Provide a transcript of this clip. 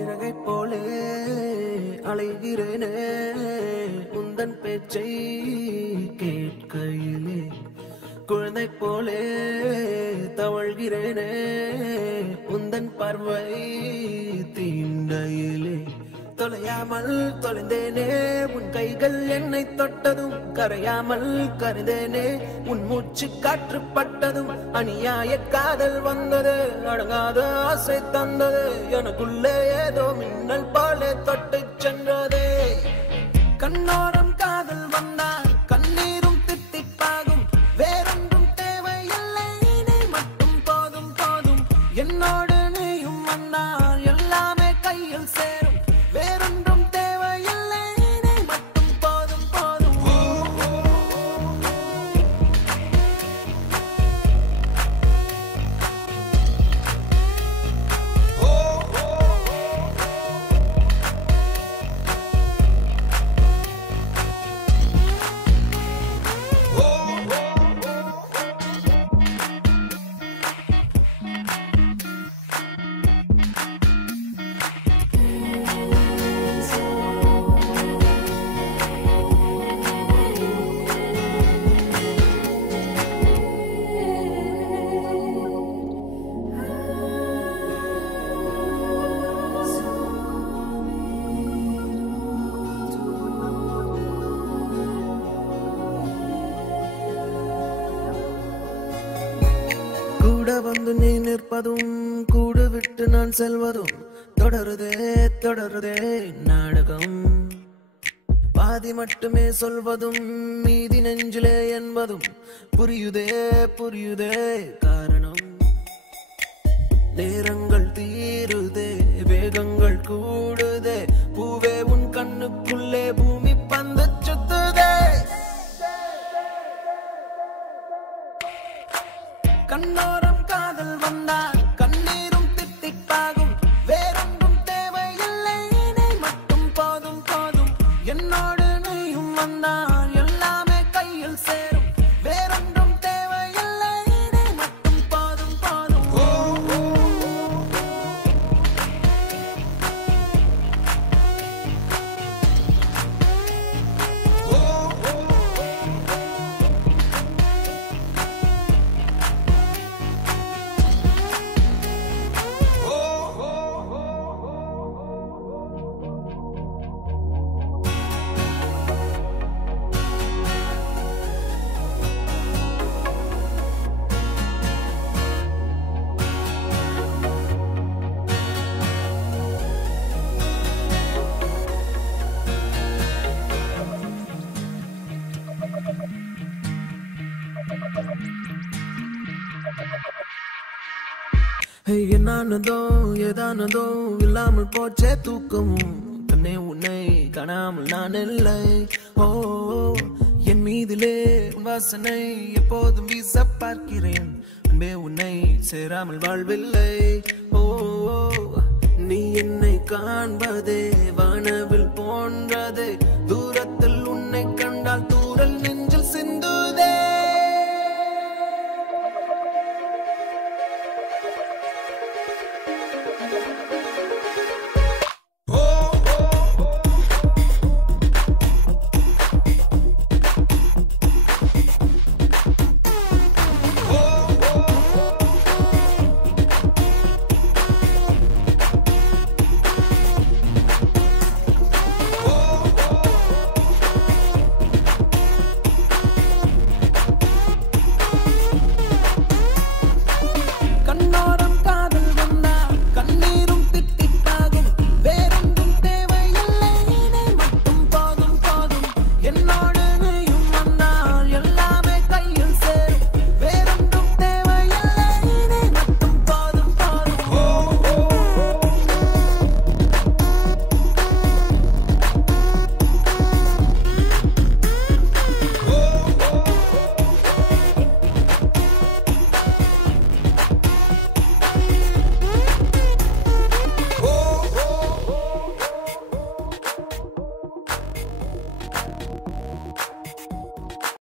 இறகை போலே அலைகிறேனே உந்தன் பேச்சை கேட்கையிலே குழந்தை போலே தவழ்கிறேனே உந்தன் பார்வை தீண்டையிலே தொலையாமல் தொலைந்தேனே உன் கைகள் என்னை தொட்டதும் கரையாமல் கருந்தேனே உன் மூச்சு காற்று பட்டதும் அநியாய காதல் வந்தது அடங்காத ஆசை தந்தது எனக்குள்ளே ஏதோ மின்னல் போலே தொட்டு சென்றதே கண்ணோரம் காதல் வந்தால் கண்ணீரும் தித்திப்பாகும் வேறொன்றும் தேவையில்லை நீ மட்டும் போதும் போதும் என்னோடு நீயும் வந்தால் எல்லாமே கையில் சேரும் வேறொன்றும் தேவையில்லை நீ மட்டும் போதும் போதும் கூட வந்து நீ நிற்பதும் கூடு விட்டு நான் செல்வதும் தொடருதே தொடருதே நாடகம் பாதி மட்டுமே சொல்வதும் மீதி நெஞ்சிலே என்பதும் புரியுதே புரியுதே காரணம் நேரங்கள் தீருதே வேகங்கள் கூடுதே பூவே உன் கண்ணுக்குள்ளே பூமி பந்து சுத்துதே கண்ணோரம் காதல் வந்தால் கண்ணீரும் தித்திப்பாகும் வேறொன்றும் தேவையில்லை நீ மட்டும் போதும் போதும் என்னோடு நீயும் வந்தால் எல்லாமே கையில் சேரும் வேறொன்றும் தேவையில்லை நீ மட்டும் போதும் போதும் என்னானதோ ஏதானதோ இல்லாமல் போச்சே தூக்கமும் தன்னை உன்னை காணாமல் நான் இல்லை ஓ என் மீதிலே வாசனை எப்போதும் வீச பார்க்கிறேன் அன்பே உன்னை சேராமல் வாழ்வில்லை ஓ நீ என்னை காண்பதே வானவில் போன்றதே